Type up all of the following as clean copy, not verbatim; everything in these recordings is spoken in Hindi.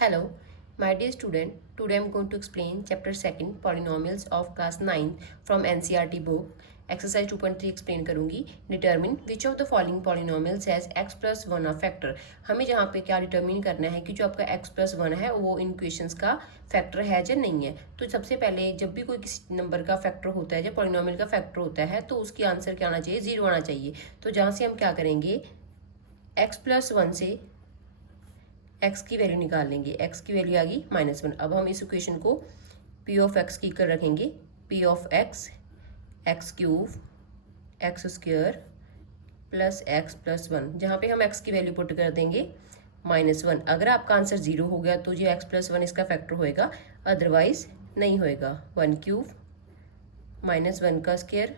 Hello, my dear student. Today I am going to explain chapter 2 polynomials of class 9 from NCERT book. Exercise 2.3 explain करूंगी. Determine which of the following polynomials has x plus 1 a factor. हमें जहाँ पे क्या डिटर्मिन करना है कि जो आपका x plus 1 है वो इन इक्वेशंस का फैक्टर है या नहीं है. तो सबसे पहले जब भी कोई किसी नंबर का फैक्टर होता है, जब पॉलिनोमियल का फैक्टर होता है तो उसकी आंसर क्या आना चाहिए, 0 आना चाहिए. तो जहाँ से हम क्या करेंगे, x plus 1 से x की वैल्यू निकाल लेंगे. x की वैल्यू आ गई -1. अब हम इस इक्वेशन को p ऑफ x की कर रखेंगे. p of x x cube x square plus x plus 1, जहाँ पे हम x की वैल्यू पुट कर देंगे -1. अगर आपका आंसर 0 हो गया तो ये x प्लस 1 इसका फैक्टर होएगा, अदरवाइज नहीं होएगा. 1 क्यूब -1 का स्क्वायर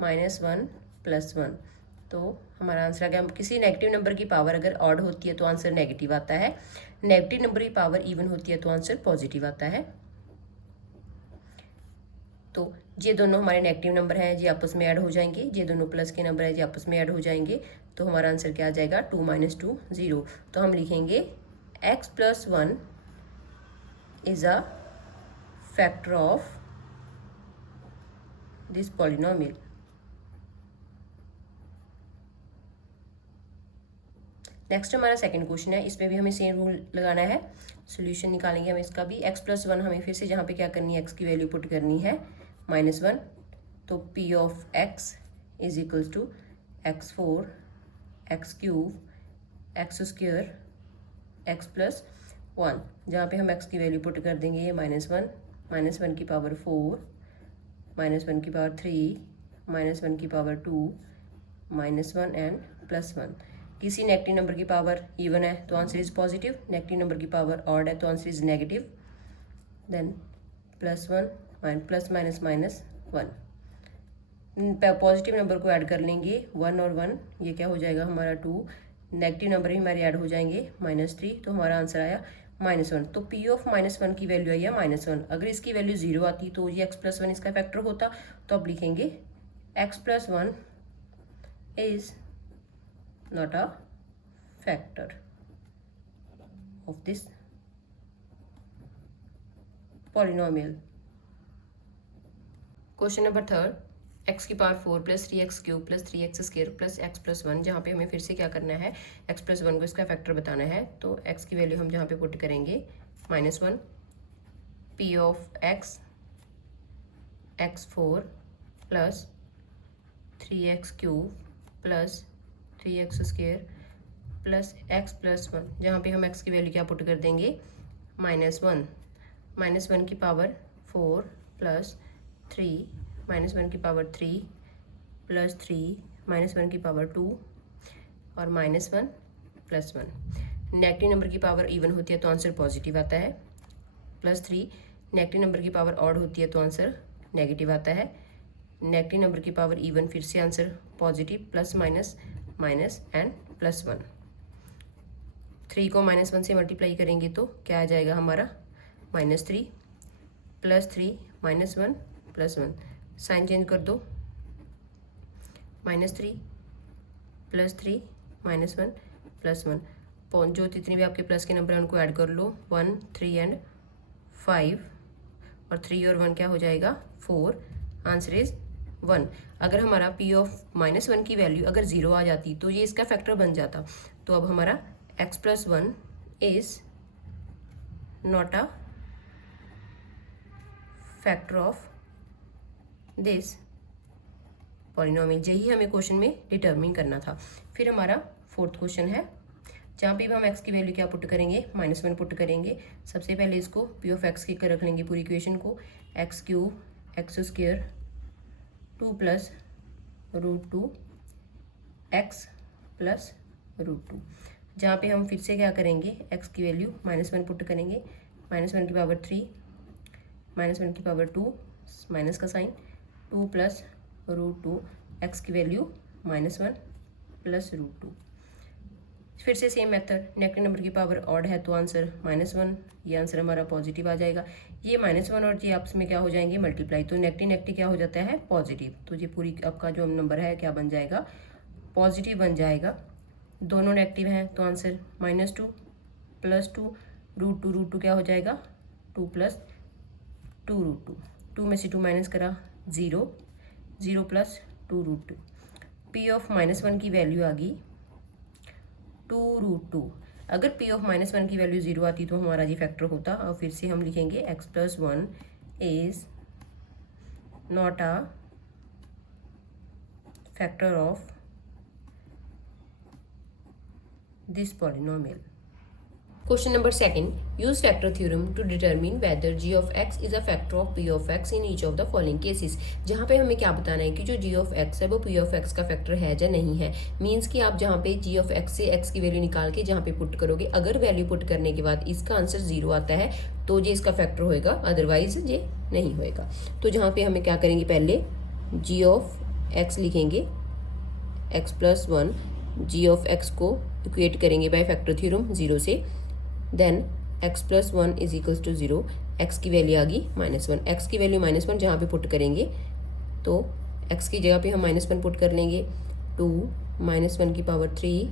-1 प्लस 1. तो हमारा आंसर आ गया. किसी नेगेटिव नंबर की पावर अगर ऑड होती है तो आंसर नेगेटिव आता है, नेगेटिव नंबर की पावर इवन होती है तो आंसर पॉजिटिव आता है. तो ये दोनों हमारे नेगेटिव नंबर हैं, ये आपस में ऐड हो जाएंगे. ये दोनों प्लस के नंबर है, ये आपस में ऐड हो जाएंगे. तो हमारा आंसर क्या आ जाएगा, 2 - 2 0. तो हम लिखेंगे x plus 1 is a factor of this polynomial. Next हमारा सेकंड क्वेश्चन है. इसमें भी हमें सेम रूल लगाना है. सोल्यूशन निकालेंगे हम इसका भी. x प्लस 1 हमें फिर से जहाँ पे क्या करनी है, x की वैल्यू पुट करनी है -1. तो p of x is equals to x4 x cube x square x plus 1, जहाँ पे हम x की वैल्यू पुट कर देंगे -1 -1 की पावर 4 -1 की पावर 3 -1 की पावर 2 -1 एंड +1. किसी नेगेटिव नंबर की पावर इवन है तो answer is positive, negative number की पावर ऑड है तो answer is negative. Then +1 plus minus -1. Positive number को ऐड कर लेंगे, 1 और 1 ये क्या हो जाएगा हमारा 2. नेगेटिव नंबर भी हमारे ऐड हो जाएंगे -3. तो हमारा आंसर आया -1. तो p ऑफ -1 की वैल्यू आई है -1. अगर इसकी वैल्यू 0 आती तो ये x प्लस 1 इसका फैक्टर होता. तो अब लिखेंगे x plus 1 is not a factor of this polynomial. Question number 3. x की power 4 plus 3x cube plus 3x square plus x plus 1, जहाँ पे हमें फिर से क्या करना है, x प्लस 1 को इसका फैक्टर बताना है. तो x की वैल्यू हम जहाँ पे पुट करेंगे -1. p of x x4 plus 3x cube plus 3x square plus x plus 1, जहाँ पे हम x की वैल्यू क्या पुट कर देंगे -1. -1 की पावर 4 प्लस 3 -1 की पावर 3 प्लस 3 -1 की पावर 2 और -1 प्लस 1. नेगेटिव नंबर की पावर इवन होती है तो आंसर पॉजिटिव आता है. +3 नेगेटिव नंबर की पावर ऑड होती है तो आंसर नेगेटिव आता है. नेगेटिव नंबर की पावर इवन फिर से answer positive, plus minus and +1. 3 को -1 से मल्टीप्लाई करेंगे तो क्या आ जाएगा हमारा -3 +3 -1 +1. साइन चेंज कर दो, -3 +3 -1 +1. जो जितने भी आपके प्लस के नंबर हैं उनको ऐड कर लो. 1 3 एंड 5 और 3 और 1 क्या हो जाएगा 4. Answer is 1. अगर हमारा p ऑफ -1 की वैल्यू अगर 0 आ जाती तो ये इसका फैक्टर बन जाता. तो अब हमारा x plus 1 is not a factor of this polynomial. यही हमें क्वेश्चन में डिटर्मिन करना था. फिर हमारा फोर्थ क्वेश्चन है, जहाँ पे भी हम x की वैल्यू क्या पुट करेंगे, -1 पुट करेंगे. सबसे पहले इसको p ऑफ x की कर रख लेंगे पूरी इक्वेशन को. X cube x square 2 plus √2 x plus √2, जहाँ पे हम फिर से क्या करेंगे, x की वैल्यू -1 पुट करेंगे. -1 की पावर 3 -1 की पावर 2 माइनस का साइन 2 प्लस √2 x की वैल्यू -1 प्लस √2. फिर से सेम मेथड, नेगेटिव नंबर की पावर ऑड है तो आंसर -1, ये आंसर हमारा पॉजिटिव आ जाएगा. ये -1 और ये आपस में क्या हो जाएंगे मल्टीप्लाई, तो नेगेटिव नेगेटिव क्या हो जाता है पॉजिटिव. तो ये पूरी आपका जो नंबर है क्या बन जाएगा, पॉजिटिव बन जाएगा. दोनों नेगेटिव हैं तो आंसर -2 +2 रूट टू क्या हो जाएगा 2 + 2 √2, 2 में से 2 माइनस करा 0, 0 + 2 √2। P ऑफ -1 की वैल्यू आ गई 2 √2। अगर P ऑफ -1 की वैल्यू 0 आती तो हमारा ये फैक्टर होता। और फिर से हम लिखेंगे x + 1 is not a factor of this polynomial. Question number 2. Use factor theorem to determine whether g of x is a factor of p of x in each of the following cases. जहाँ पे हमें क्या बताना है कि जो g of x है वो p of x का फैक्टर है या नहीं है। मीन्स कि आप जहाँ पे g of x से x की वैल्यू निकाल के जहाँ पे पुट करोगे, अगर वैल्यू पुट करने के बाद इसका आंसर 0 आता है तो ये इसका फैक्टर होएगा, अदरवाइज ये नहीं होएगा। तो जहाँ पे हमें क्या करेंगे, पहले g of x लिखेंगे x + 1, g of x को इक्वेट करेंगे बाय फैक्टर थ्योरम 0 से। Then x + 1 is equals to 0, x की वैल्यू आ गई -1, x की वैल्यू -1 जहाँ पे पुट करेंगे तो x की जगह पे हम -1 पुट कर लेंगे, 2 -1 की पावर 3,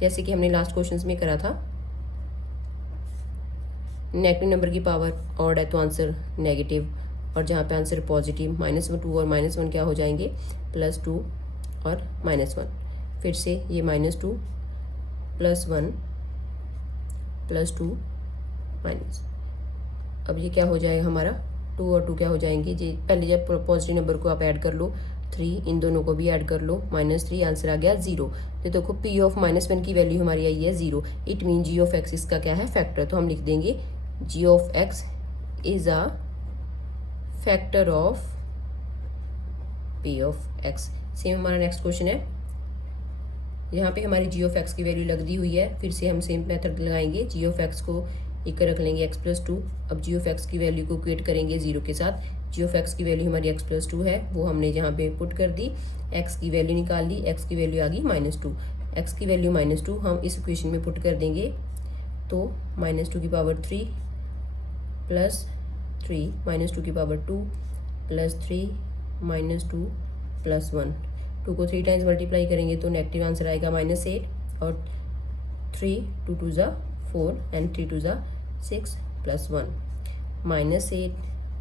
जैसे कि हमने लास्ट क्वेश्चन में करा था। नेगेटिव नंबर की पावर ऑड है तो आंसर नेगेटिव, और जहाँ पे आंसर पॉजिटिव -2 और -1 क्या हो जाएंगे +2 और -1। फिर से ये -2 +1 +2 माइनस, अब ये क्या हो जाएगा हमारा 2 और 2 क्या हो जाएंगे जी। पहले जब पॉजिटिव नंबर को आप ऐड कर लो 3, इन दोनों को भी ऐड कर लो -3, आंसर आ गया 0। तो देखो P ऑफ -1 की वैल्यू हमारी आई है 0, it mean g of x इसका क्या है फैक्टर। तो हम लिख देंगे g of x is a factor of P of x। Same हमारा नेक्स्ट क्वेश्चन है, यहाँ पे हमारी g ऑफ x की वैल्यू लग दी हुई है। फिर से हम सेम मेथड लगाएंगे, g ऑफ x को इक्वल रख लेंगे x + 2। अब g ऑफ x की वैल्यू को इक्वेट करेंगे 0 के साथ। g ऑफ x की वैल्यू हमारी x + 2 है, वो हमने यहाँ पे पुट कर दी, x की वैल्यू निकाल ली, x की वैल्यू आ गई -2, x की वैल्यू -2 हम इस इक्वेशन में पुट कर देंगे तो -2 की पावर 3 + 3, -2 की पावर 2 + 3 -2 + 1, 2 को 3 टाइम्स मल्टीप्लाई करेंगे तो नेगेटिव आंसर आएगा -8, और 3 2 2 ज़ा 4 एंड 3 2 ज़ा 6 + 1, -8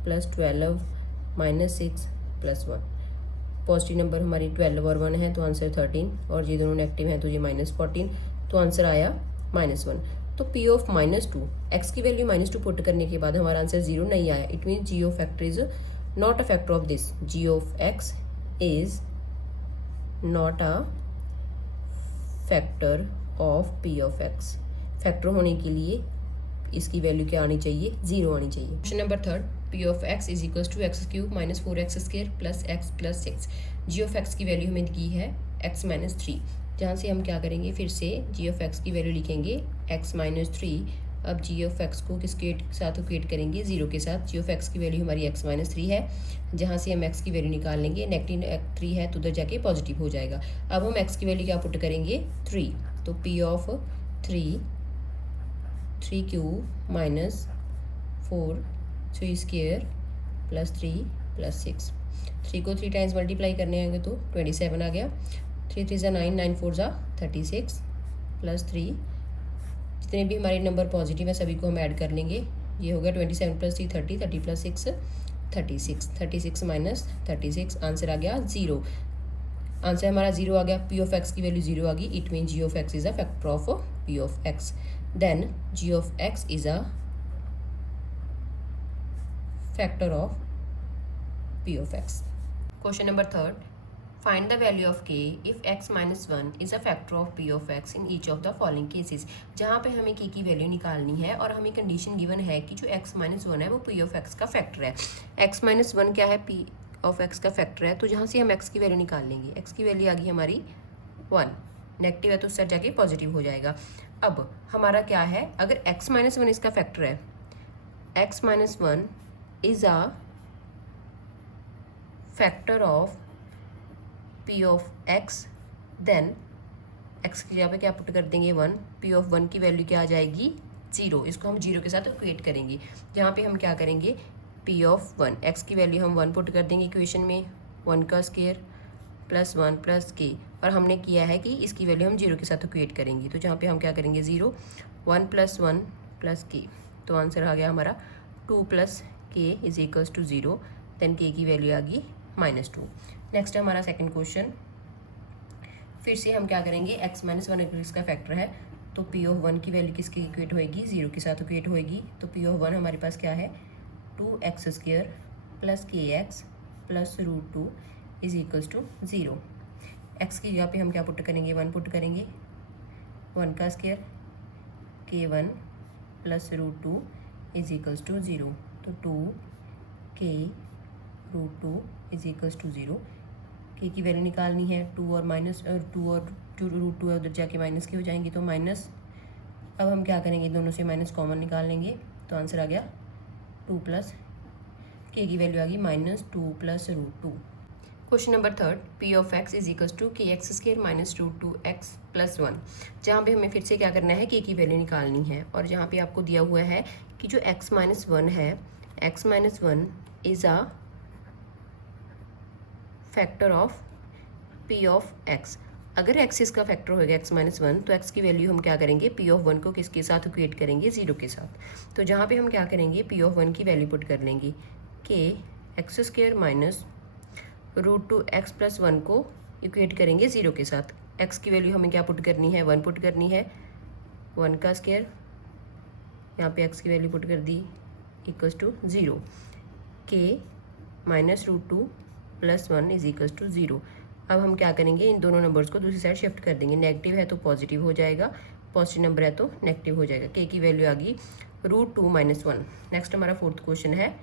+ 12 -6 + 1। पॉजिटिव नंबर हमारी 12 और 1 है तो आंसर 13, और ये दोनों नेगेटिव हैं तो ये -14, तो आंसर आया -1। तो P ऑफ -2, x की वैल्यू -2 पुट करने के बाद हमारा आंसर 0 नहीं आया, it mean g of factor is not a factor of this, g of x is not a factor of P of x। Factor होने के लिए इसकी वैल्यू क्या आनी चाहिए, 0 आनी चाहिए। Question number 3, P of x is equals to x³ - 4x² + x + 6। g of x की वैल्यू हमें दी है x - 3, जहाँ से हम क्या करेंगे, फिर से g ऑफ x की वैल्यू लिखेंगे x - 3। अब g ऑफ x को किसके साथ इक्वेट करेंगे, 0 के साथ। g ऑफ x की वैल्यू हमारी x - 3 है, जहाँ से हम x की वैल्यू निकाल लेंगे, नेगेटिव 3 है तो उधर जाके पॉजिटिव हो जाएगा। अब हम x की वैल्यू क्या पुट करेंगे 3, तो P ऑफ 3 3³ - 4 3² + 3 + 6, 3 को 3 टाइम्स मल्टीप्लाई करने आएंगे तो 27 आ गया, 3 3 ज़ा 9 9 4 ज़ा 36 + 3, जितने भी हमारे नंबर पॉजिटिव है सभी को हम ऐड कर लेंगे। ये हो गया 27 + 3 30, 30 + 6 36, 36 - 36, आंसर आ गया 0। आंसर हमारा 0 आ गया, P ऑफ x की वैल्यू 0 आ गई, it mean g of x is a factor of P of x। Then g of x is a factor of P of x। Question number 3, find the value of k if x - 1 is a factor of P of x in each of the following cases. जहाँ पे हमें k की वैल्यू निकालनी है और हमें कंडीशन गिवन है कि जो x - 1 है वो P ऑफ x का फैक्टर है। x - 1 क्या है, P ऑफ x का फैक्टर है, तो जहाँ से हम x की वैल्यू निकाल लेंगे, x की वैल्यू आ गई हमारी 1, नेगेटिव है तो उससे जाके पॉजिटिव हो जाएगा। अब हमारा क्या है, अगर x - 1 इसका फैक्टर है, x - 1 is a factor of P of x, then x की जगह पे क्या पुट कर देंगे 1, P ऑफ 1 की वैल्यू क्या आ जाएगी 0, इसको हम 0 के साथ इक्वेट करेंगे। जहाँ पे हम क्या करेंगे, P ऑफ 1, x की वैल्यू हम 1 पुट कर देंगे इक्वेशन में, 1 का स्क्वायर प्लस 1 प्लस के, और हमने किया है कि इसकी वैल्यू हम 0 के साथ इक्वेट करेंगे। तो जहाँ पे हम क्या करेंगे 0 1 प्लस 1 प्लस के, तो आंसर आ गया हमारा 2 प्लस के इज इक्वल्स टू 0। देन के की वैल्यू आ गई -2। नेक्स्ट है हमारा सेकंड क्वेश्चन। फिर से हम क्या करेंगे, x माइनस 1 इसका फैक्टर है, तो p ऑफ 1 की वैल्यू किसके इक्वेट होएगी, 0 के साथ इक्वेट होएगी। तो p ऑफ 1 हमारे पास क्या है, 2x² plus kx plus √2 is equals to 0। x की जगह पे हम क्या पुट करेंगे, 1 पुट करेंगे, 1 का square k1 plus √2 is equals to 0। तो 2k √2 इज इक्वल्स टू 0। के की वैल्यू निकालनी है, 2 और √2 उधर जाके माइनस के हो जाएंगे, तो माइनस। अब हम क्या करेंगे, दोनों से माइनस कॉमन निकाल लेंगे, तो आंसर आ गया 2 प्लस के की वैल्यू आ गई -2 plus √2। Question number third, p of x is equals to kx² minus √2x plus 1। जहाँ पे हमें फिर से क्या करना है, k की वैल्यू निकालनी है, और जहाँ पे आपको दिया हुआ है कि जो x माइनस 1 है, x minus 1 is a factor of p of x। अगर x इसका फैक्टर होगा x माइनस 1, तो x की वैल्यू हम क्या करेंगे, p ऑफ 1 को किसके साथ इक्वेट करेंगे, 0 के साथ। तो जहाँ पे हम क्या करेंगे, p ऑफ 1 की वैल्यू पुट कर लेंगे, kx² माइनस √2x प्लस 1 को इक्वेट करेंगे 0 के साथ। x की वैल्यू हमें क्या पुट करनी है, 1 पुट करनी है, 1 का स्क्वायर, यहाँ पे x की वैल्यू पुट कर दी equals to 0। k minus √2 plus 1 is equals to 0। अब हम क्या करेंगे, इन दोनों नंबर्स को दूसरी साइड शिफ्ट कर देंगे। नेगेटिव है तो पॉजिटिव हो जाएगा, पॉजिटिव नंबर है तो नेगेटिव हो जाएगा। k की वैल्यू आ गई √2 माइनस 1। नेक्स्ट हमारा फोर्थ क्वेश्चन है,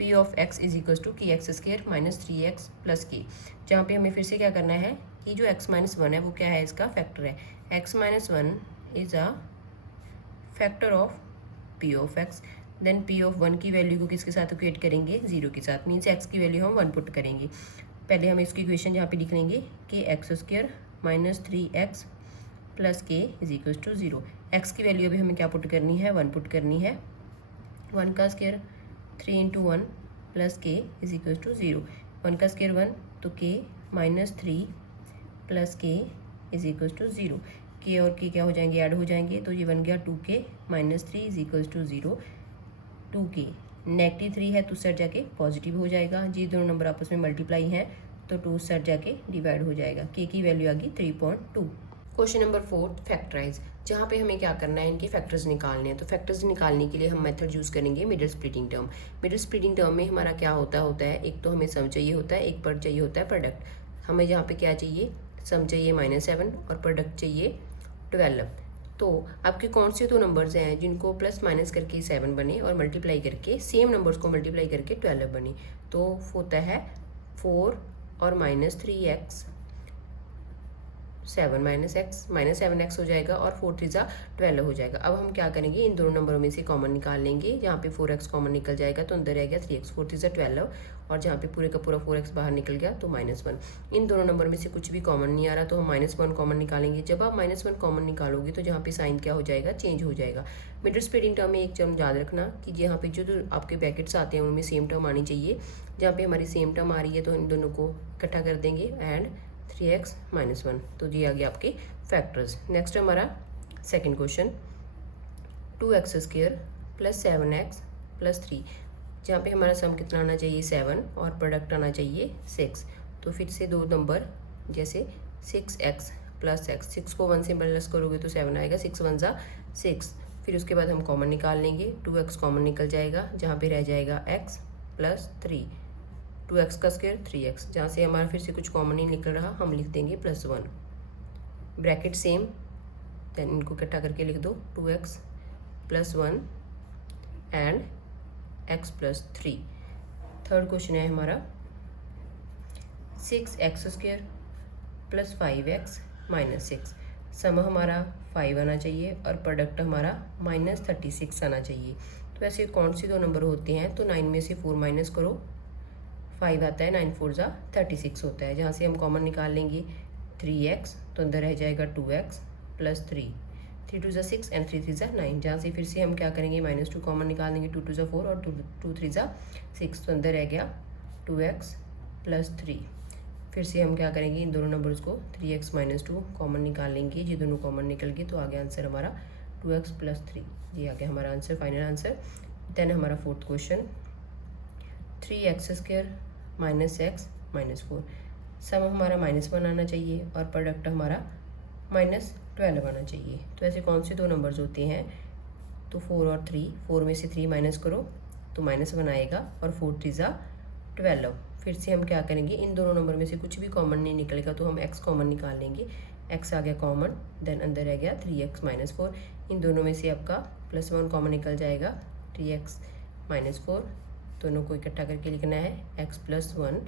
p of x is equals to kx² minus 3x plus k। जहाँ पे हमें फिर से क्या करना है कि जो x माइनस 1 है वो क्या है, इसका फैक्टर है। x minus 1 is a factor of p of x। Then p of 1 की वैल्यू को किसके साथ इक्वेट करेंगे, 0 के साथ। मीन्स x की वैल्यू हम 1 पुट करेंगे। पहले हम इसकी इक्वेशन यहाँ पे लिख लेंगे कि x² minus 3x plus k is equals to 0। x की वैल्यू अभी हमें क्या पुट करनी है, 1 पुट करनी है, 1 का स्क्वायर 3 इंटू 1 प्लस के इज इक्वल टू 0। 1 का स्क्वायर 1, तो के माइनस 3 प्लस के इज इक्वल टू 0। के और के क्या हो जाएंगे, ऐड हो जाएंगे, तो ये बन गया 2k minus 3 is equal to 0। 2k negative 3 है तो सर जाके पॉजिटिव हो जाएगा। जी दोनों नंबर आपस में मल्टीप्लाई हैं तो 2 सर जाके डिवाइड हो जाएगा। के की वैल्यू आ गई 3.2। Question number 4, factorise. जहाँ पे हमें क्या करना है, इनके फैक्टर्स निकालने हैं। तो फैक्टर्स निकालने के लिए हम मेथड यूज़ करेंगे middle splitting term. Middle splitting term में हमारा क्या होता है, एक तो हमें सम चाहिए होता है, एक पर चाहिए होता है प्रोडक्ट। हमें यहाँ पे क्या चाहिए, सम चाहिए -7 और प्रोडक्ट चाहिए 12। तो आपके कौन से दो नंबर्स हैं जिनको प्लस माइनस करके 7 बने और मल्टीप्लाई करके सेम नंबर्स को मल्टीप्लाई करके 12 बने। तो होता है 4 और -3x 7 -7x हो जाएगा और 4 3 12 हो जाएगा। अब हम क्या करेंगे, इन दोनों नंबरों में से कॉमन निकाल लेंगे। जहाँ पे 4x कॉमन निकल जाएगा तो अंदर रह गया 3x, 4 3 12, और जहाँ पे पूरे का पूरा 4x बाहर निकल गया तो -1। इन दोनों नंबर में से कुछ भी कॉमन नहीं आ रहा तो हम -1 कॉमन निकालेंगे। जब आप -1 कॉमन निकालोगे तो जहाँ पे साइन क्या हो जाएगा, चेंज हो जाएगा। मिडिल स्प्लिटिंग टर्म में एक टर्म याद रखना कि यहाँ पे जो आपके ब्रैकेट्स आते हैं उनमें सेम टर्म आनी चाहिए। जहाँ पे हमारी सेम टर्म आ रही है तो इन दोनों को इकट्ठा कर देंगे एंड 3x -1, तो ये आ गया आपके फैक्टर्स। नेक्स्ट हमारा second question, 2x² plus 7x plus 3। जहाँ पे हमारा सम कितना आना चाहिए, 7, और प्रोडक्ट आना चाहिए 6। तो फिर से दो नंबर जैसे 6x प्लस x, 6 को 1 से प्लस करोगे तो 7 आएगा, 6 1 6। फिर उसके बाद हम कॉमन निकाल लेंगे, 2x कॉमन निकल जाएगा, जहाँ पे रह जाएगा x प्लस 3, 2x का स्क्वायर 3x। जहाँ से हमारा फिर से कुछ कॉमन नहीं निकल रहा, हम लिख देंगे +1, ब्रैकेट सेम, देन इनको इकट्ठा करके लिख दो 2x plus 1 and x plus 3। Third question है हमारा 6x² प्लस 5x माइनस 6। सम हमारा 5 आना चाहिए और प्रोडक्ट हमारा -36 आना चाहिए। तो ऐसे कौन से दो नंबर होते हैं, तो 9 में से 4 माइनस करो, 5 आता है, 9 4 36 होता है। जहाँ से हम कॉमन निकाल लेंगे 3x, तो अंदर रह जाएगा 2x प्लस 3, 3 2 6 एंड 3 3 9। जहाँ से फिर से हम क्या करेंगे, -2 कॉमन निकाल देंगे, 2 2 4 और 2 3 6, तो अंदर रह गया 2x प्लस 3। फिर से हम क्या करेंगे, इन दोनों नंबर्स को 3x माइनस 2 कॉमन निकाल लेंगे। ये दोनों कॉमन निकल गए तो आ गया आंसर हमारा 2x प्लस 3। ये आ गया हमारा आंसर, फाइनल आंसर। देन हमारा fourth question, 3x square minus x minus 4। सम हमारा -1 आना चाहिए और प्रोडक्ट हमारा -12 आना चाहिए। तो ऐसे कौन से दो नंबर्स होते हैं, तो 4 और 3, 4 में से 3 माइनस करो तो -1 आएगा और 4 3 ज़ा 12। फिर से हम क्या करेंगे, इन दोनों नंबर में से कुछ भी कॉमन नहीं निकलेगा तो हम x कॉमन निकाल लेंगे। x आ गया कॉमन, देन अंदर रह गया 3x माइनस 4। इन दोनों में से आपका +1 कॉमन निकल जाएगा, 3x माइनस 4। दोनों को इकट्ठा करके लिखना है x प्लस 1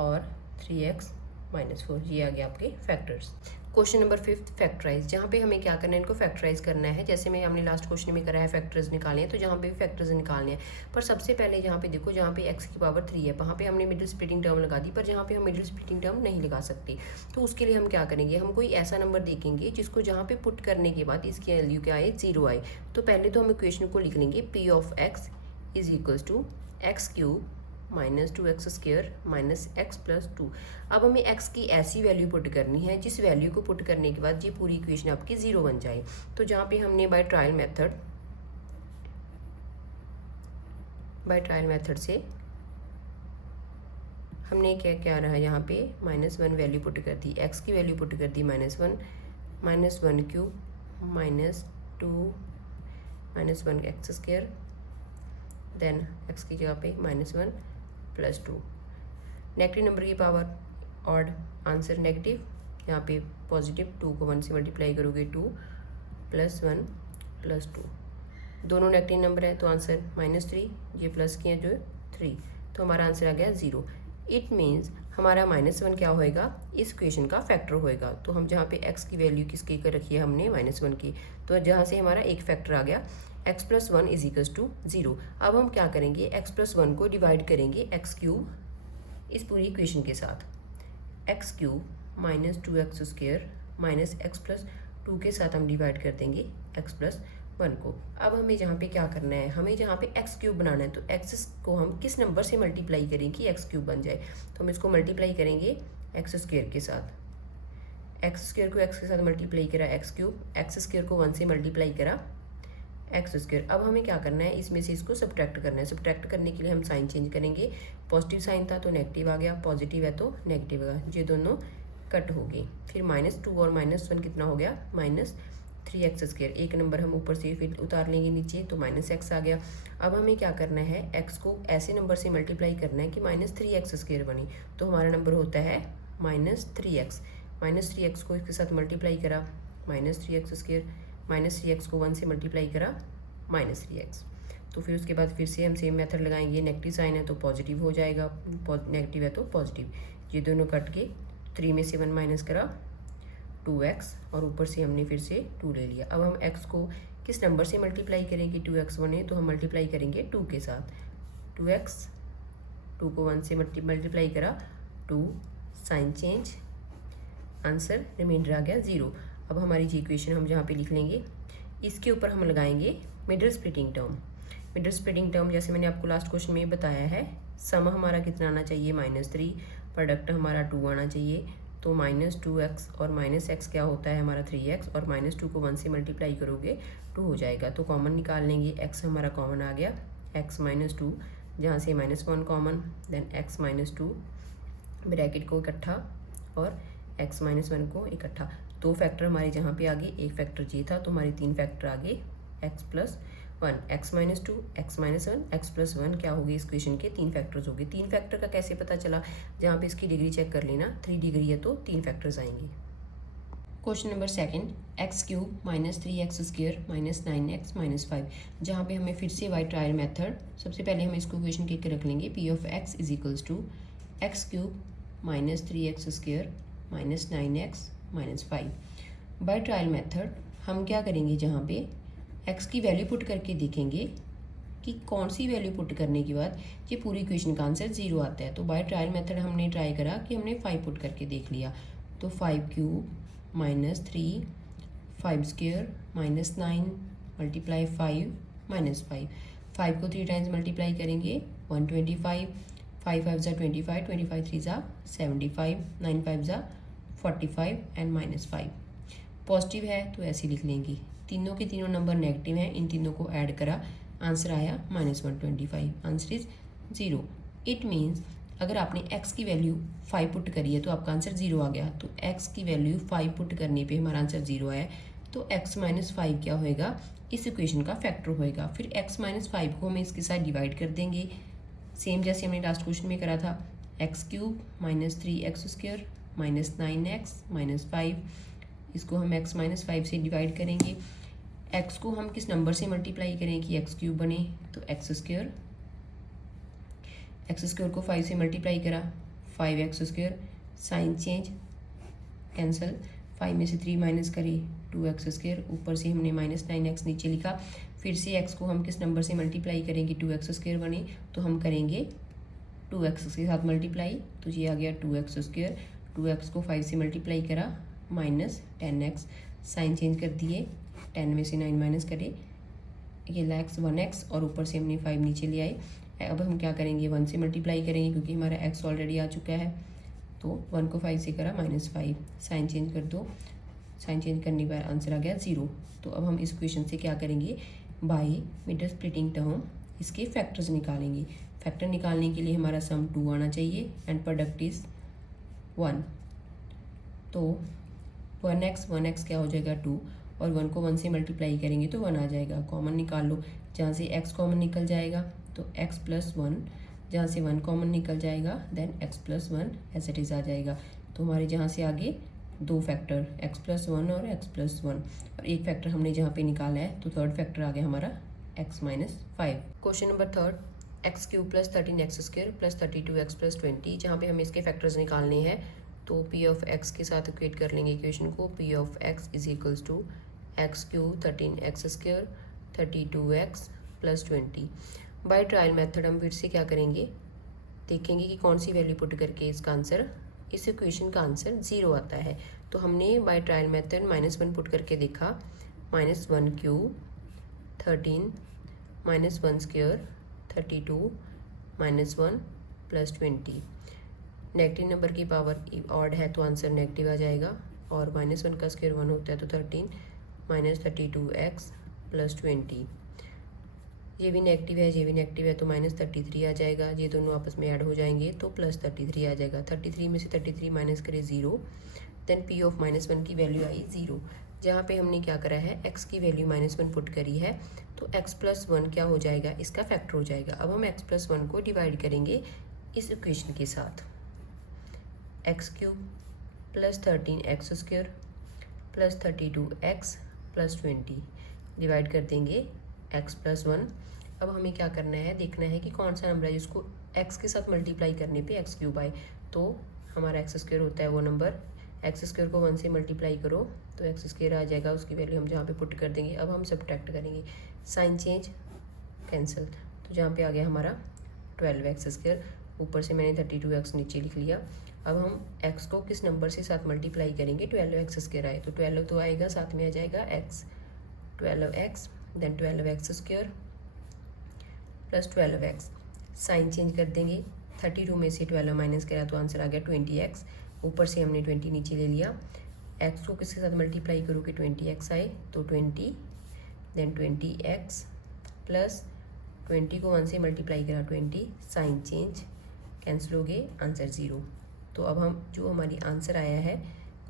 और 3x माइनस 4। ये आ गया आपके फैक्टर्स। Question number 5, factorise. जहाँ पे हमें क्या करना है, इनको फैक्टराइज करना है। जैसे मैं हमने लास्ट क्वेश्चन में करा है फैक्टर्स निकाले हैं, तो जहाँ पे भी फैक्टर्स निकालने हैं। पर सबसे पहले यहाँ पे देखो, जहाँ पे x की पावर 3 है वहाँ पे हमने मिडिल स्प्लिटिंग टर्म लगा दी, पर जहाँ पे हम मिडिल स्प्लिटिंग टर्म नहीं लगा सकते। तो उसके लिए हम क्या करेंगे, हम कोई ऐसा नंबर देखेंगे जिसको जहाँ पे पुट करने के बाद इसकी वैल्यू क्या आए, 0 आए। तो पहले तो हम इक्वेशन को लिख लेंगे, p of x is equals to x cube minus 2x square minus x plus 2। अब हमें x की ऐसी वैल्यू पुट करनी है जिस वैल्यू को पुट करने के बाद ये पूरी इक्वेशन आपकी 0 बन जाए। तो जहाँ पे हमने बाय ट्रायल मेथड से हमने क्या रहा है, यहाँ पे -1 वैल्यू पुट कर दी, x की वैल्यू पुट कर दी -1 cube minus 2 -1 x square, then x की जगह पे -1 प्लस 2। नेगेटिव नंबर की पावर ऑड, आंसर नेगेटिव। यहाँ पे पॉजिटिव, 2 को 1 से मल्टीप्लाई करोगे 2 प्लस 1 प्लस 2। दोनों नेगेटिव नंबर है तो आंसर -3, ये प्लस किए जो 3, तो हमारा आंसर आ गया 0। इट मीन्स हमारा -1 क्या होएगा, इस इक्वेशन का फैक्टर होएगा। तो हम जहाँ पे x की वैल्यू किसकी कर रखी है हमने, -1 की, तो जहाँ से हमारा एक फैक्टर आ गया x plus 1 is equals to 0। अब हम क्या करेंगे, x प्लस 1 को डिवाइड करेंगे x क्यूब इस पूरी इक्वेशन के साथ, x cube minus 2x square minus x plus 2 के साथ हम डिवाइड कर देंगे x प्लस 1 को। अब हमें जहाँ पे क्या करना है, हमें जहाँ पे x क्यूब बनाना है तो x को हम किस नंबर से मल्टीप्लाई करें कि x क्यूब बन जाए, तो हम इसको मल्टीप्लाई करेंगे x स्क्वायर के साथ। x स्क्वायर को x के साथ मल्टीप्लाई करा x क्यूब, x स्क्वायर को 1 से मल्टीप्लाई करा एक्स स्क्वायर। अब हमें क्या करना है, इसमें से इसको सब्ट्रैक्ट करना है। सब्ट्रैक्ट करने के लिए हम साइन चेंज करेंगे, पॉजिटिव साइन था तो नेगेटिव आ गया, पॉजिटिव है तो नेगेटिव आ गया, ये दोनों कट हो गए। फिर -2 और -1 कितना हो गया, -3x स्क्वायर। एक नंबर हम ऊपर से फिर उतार लेंगे नीचे तो -x आ गया। अब हमें क्या करना है, x को ऐसे नंबर से मल्टीप्लाई करना है कि -3x स्क्वायर बने, तो हमारा नंबर होता है -3x। -3x को इसके साथ मल्टीप्लाई करा -3x स्क्वायर, -3x को 1 से मल्टीप्लाई करा -3x। तो फिर उसके बाद फिर से हम सेम मेथड लगाएंगे, नेगेटिव साइन है तो पॉजिटिव हो जाएगा, नेगेटिव है तो पॉजिटिव। ये दोनों कट के 3 में से 1 माइनस करा 2x और ऊपर से हमने फिर से 2 ले लिया। अब हम x को किस नंबर से मल्टीप्लाई करेंगे, 2x बने तो हम मल्टीप्लाई करेंगे 2 के साथ। 2x 2 को 1 से मल्टीप्लाई करा 2, साइन चेंज, आंसर रिमाइंडर आ गया 0। अब हमारी जी इक्वेशन हम जहाँ पे लिख लेंगे, इसके ऊपर हम लगाएंगे middle splitting term. Middle splitting term जैसे मैंने आपको लास्ट क्वेश्चन में बताया है, सम हमारा कितना आना चाहिए -3, प्रोडक्ट हमारा 2 आना चाहिए। तो -2x और -x क्या होता है हमारा 3x, और -2 को 1 से मल्टीप्लाई करोगे 2 हो जाएगा। तो कॉमन निकाल लेंगे, x हमारा कॉमन आ गया, x -2, जहाँ से -1 कॉमन, देन x -2 ब्रैकेट को इकट्ठा और x -1 को इकट्ठा। 2 फैक्टर हमारे जहाँ पे आ गए, एक फैक्टर ये था तो हमारे 3 फैक्टर आ गए, x plus 1, x -2, x -1, x plus 1 क्या हो गए, इस क्वेश्चन के 3 फैक्टर्स हो गए। 3 फैक्टर का कैसे पता चला, जहाँ पे इसकी डिग्री चेक कर लेना, 3 डिग्री है तो 3 फैक्टर्स आएंगे। Question number 2, x cube -3x square -9x -5। जहाँ पे हमें फिर से बाय ट्रायल मेथड, सबसे पहले हम इसको इक्वेशन के रख लेंगे, p of x is equals to x cube -3x square -9x -5। By trial method हम क्या करेंगे, जहाँ पे x की वैल्यू पुट करके देखेंगे कि कौन सी वैल्यू पुट करने के बाद ये पूरी इक्वेशन का आंसर 0 आता है। तो बाय ट्रायल मेथड हमने ट्राई करा कि हमने 5 पुट करके देख लिया, तो 5 क्यूब -3 5 स्क्वायर -9 मल्टीप्लाई 5 -5। 5 को 3 टाइम्स मल्टीप्लाई करेंगे 125, 5 5 ज़ा 25, 25 3 ज़ा 75, 9 5 ज़ा 45 एंड -5। पॉजिटिव है तो ऐसे लिख लेंगे। तीनों के तीनों नंबर नेगेटिव हैं, इन तीनों को ऐड करा, आंसर आया -125। Answer is 0। इट मीन्स अगर आपने x की वैल्यू 5 पुट करी है तो आपका आंसर 0 आ गया। तो x की वैल्यू 5 पुट करने पे हमारा आंसर 0 आया। तो x - 5 क्या होएगा, इस इक्वेशन का फैक्टर होएगा। फिर x - 5 को हम इसके साथ डिवाइड कर देंगे, सेम जैसे हमने लास्ट क्वेश्चन में करा था। x³ - 3x² -9x -5, इसको हम x - 5 से डिवाइड करेंगे। x को हम किस नंबर से मल्टीप्लाई करें कि x³ बने, तो x² को 5 से मल्टीप्लाई करा, 5x², साइन चेंज कैंसल, 5 में से 3 माइनस करे 2x², ऊपर से हमने -9x नीचे लिखा। फिर से x को हम किस नंबर से मल्टीप्लाई करेंगे, 2x² बने तो हम करेंगे 2x के साथ मल्टीप्लाई, तो ये आ गया 2x²। 2x को 5 से मल्टीप्लाई करा, -10x, साइन चेंज कर दिए, 10 में से 9 माइनस करे, ये x 1x, और ऊपर से हमने 5 नीचे ले आए। अब हम क्या करेंगे, 1 से मल्टीप्लाई करेंगे क्योंकि हमारा x ऑलरेडी आ चुका है। तो 1 को 5 से करा -5, साइन चेंज कर दो, साइन चेंज करने के बाद आंसर आ गया 0। तो अब हम इस क्वेश्चन से क्या करेंगे, बाय मिडल स्प्लिटिंग टर्म इसके फैक्टर्स निकालेंगे। फैक्टर निकालने के लिए हमारा सम 2 आना चाहिए एंड प्रोडक्ट इज 1। तो 1x क्या हो जाएगा 2, और 1 को 1 से मल्टीप्लाई करेंगे तो 1 आ जाएगा। कॉमन निकाल लो, जहाँ से x कॉमन निकल जाएगा तो x + 1, जहाँ से 1 कॉमन निकल जाएगा then x + 1 as it is आ जाएगा। तो हमारे जहाँ से आगे 2 फैक्टर x + 1 और x + 1, और एक फैक्टर हमने जहाँ पे निकाला है, तो थर्ड फैक्टर आ गया हमारा x - 5। Question number third, x³ + 13x² + 32x + 20, जहाँ पे हमें इसके फैक्टर्स निकालने हैं। तो p ऑफ x के साथ इक्वेट कर लेंगे इक्वेशन को, p of x = x³ 13x² 32x + 20। Bye trial method हम फिर से क्या करेंगे, देखेंगे कि कौन सी वैल्यू पुट करके इसका आंसर, इस इक्वेशन का आंसर 0 आता है। तो हमने बाय ट्रायल मेथड -1 पुट करके देखा, -1³ 13 -1² 32 -1 + 20। नेगेटिव नंबर की पावर ऑड है तो आंसर नेगेटिव आ जाएगा, और -1 का स्क्वायर 1 होता है तो 13 -32x + 20। ये भी नेगेटिव है, ये भी नेगेटिव है, तो -33 आ जाएगा। ये दोनों आपस में ऐड हो जाएंगे तो +33 आ जाएगा। 33 में से 33 माइनस करें 0, देन p ऑफ -1 की वैल्यू आई 0। जहाँ पे हमने क्या करा है, x की वैल्यू -1 पुट करी है, तो x + 1 क्या हो जाएगा, इसका फैक्टर हो जाएगा। अब हम x + 1 को डिवाइड करेंगे इस इक्वेशन के साथ, x³ + 13x² + 32x + 20 डिवाइड कर देंगे x + 1। अब हमें क्या करना है, देखना है कि कौन सा नंबर है जिसको x के साथ मल्टीप्लाई करने पे x³ आए। तो हमारा x² होता है वो नंबर, x² को 1 से मल्टीप्लाई करो तो x² आ जाएगा, उसकी वैल्यू हम जहाँ पे पुट कर देंगे। अब हम सब्ट्रैक्ट करेंगे, साइन चेंज कैंसिल, तो जहाँ पे आ गया हमारा 12x², ऊपर से मैंने 32x नीचे लिख लिया। अब हम x को किस नंबर से साथ मल्टीप्लाई करेंगे, 12x² आए तो 12 तो आएगा, साथ में आ जाएगा x, 12x then 12x² + 12x, sign change कर देंगे, 32 में से 12 माइनस करा तो आंसर आ गया 20x, ऊपर से हमने 20 नीचे ले लिया। x को किसके साथ मल्टीप्लाई करोगे, 20x आए तो 20 देन 20x प्लस 20 को 1 से मल्टीप्लाई करा 20, साइन चेंज कैंसिल हो गए, आंसर 0। तो अब हम जो हमारी आंसर आया है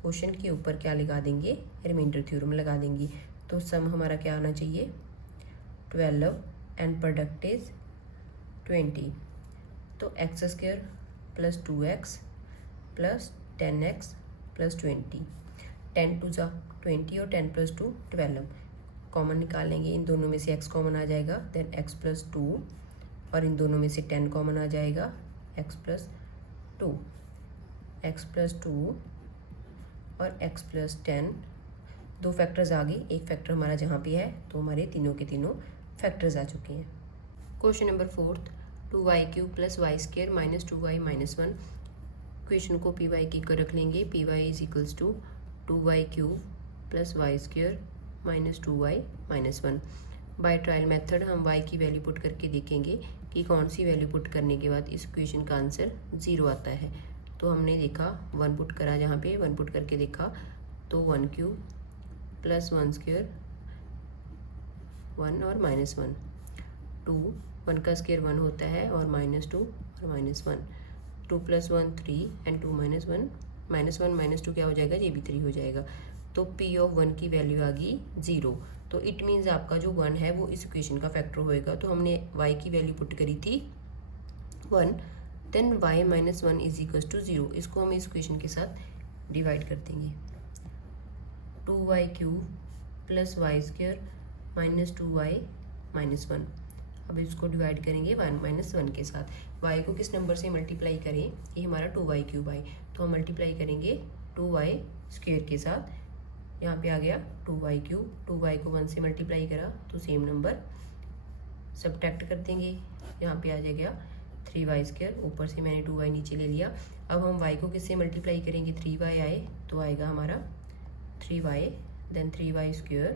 क्वेश्चन के ऊपर क्या लगा देंगे, रिमाइंडर थ्योरम लगा देंगे। तो सम हमारा क्या आना चाहिए, 12 एंड प्रोडक्ट इज 20। तो x² + 2x + 10x + 20, 10 2 ज़ा 20 और 10 + 2 12, कॉमन निकालेंगे, इन दोनों में से x कॉमन आ जाएगा, देन x + 2, और इन दोनों में से 10 कॉमन आ जाएगा, x + 2, x + 2 और x + 10, 2 फैक्टर्स आ गए, एक फैक्टर हमारा जहाँ पे है, तो हमारे तीनों के तीनों फैक्टर्स आ चुके हैं। Question number 4, 2y³ + y² - 2y - 1, question को py की रख लेंगे, py = 2y³ + y² - 2y - 1। Bye trial method हम y की वैल्यू पुट करके देखेंगे कि कौन सी वैल्यू पुट करने के बाद इस इक्वेशन का आंसर 0 आता है। तो हमने देखा 1 पुट करा, जहाँ पे 1 पुट करके देखा तो 1 क्यूब प्लस 1 स्क्वायर 1 और माइनस 1, 2 1 का स्क्वायर 1 होता है और -2 और -1, 2 + 1 3 एंड 2 - 1 -1 -2 क्या हो जाएगा, ये भी 3 हो जाएगा। तो P ऑफ 1 की वैल्यू आ गई 0। तो इट मीन्स आपका जो 1 है वो इस इक्वेशन का फैक्टर होएगा। तो हमने y की वैल्यू पुट करी थी 1, देन y - 1 = 0। इसको हम इस इक्वेशन के साथ डिवाइड कर देंगे। 2y³ + y² - 2y - 1। अब इसको डिवाइड करेंगे 1 - 1 के साथ। y को किस नंबर से मल्टीप्लाई करें, ये हमारा 2y³ आए, तो हम मल्टीप्लाई करेंगे 2y² के साथ। यहाँ पे आ गया 2y³, 2y को 1 से मल्टीप्लाई करा तो सेम नंबर सब्ट्रैक्ट कर देंगे, यहाँ पे आ जाएगा 3y², ऊपर से मैंने 2y नीचे ले लिया। अब हम y को किससे मल्टीप्लाई करेंगे, 3y आए तो आएगा हमारा 3y, देन 3y²,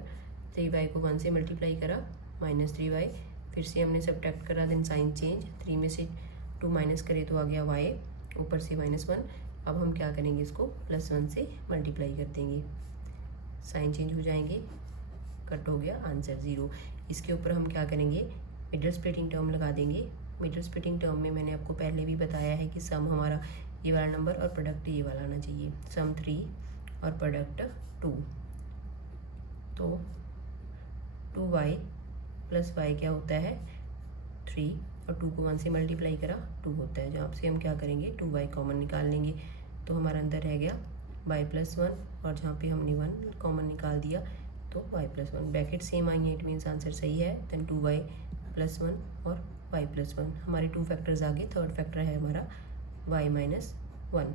3y को 1 से मल्टीप्लाई करा -3y, फिर से हमने सब्ट्रैक्ट करा, देन साइन चेंज, 3 में से 2 माइनस करें तो आ गया y, ऊपर से -1। अब हम क्या करेंगे, इसको +1 से मल्टीप्लाई कर देंगे, साइन चेंज हो जाएंगे, कट हो गया, आंसर 0। इसके ऊपर हम क्या करेंगे, मिडल स्प्लिटिंग टर्म लगा देंगे। मिडल स्प्लिटिंग टर्म में मैंने आपको पहले भी बताया है कि सम हमारा ये वाला नंबर और प्रोडक्ट ये वाला आना चाहिए, सम 3 और प्रोडक्ट 2। तो 2y + y क्या होता है 3, और 2 को 1 से मल्टीप्लाई करा 2 होता है, जहाँ से हम क्या करेंगे 2y कॉमन निकाल लेंगे। तो हमारा अंदर रह गया y + 1, और जहाँ पे हमने 1 कॉमन निकाल दिया तो y + 1, ब्रैकेट सेम आई है, इट मीन्स आंसर सही है। देन 2y + 1 और y + 1, हमारे 2 फैक्टर्स आ गए। थर्ड फैक्टर है हमारा y - 1।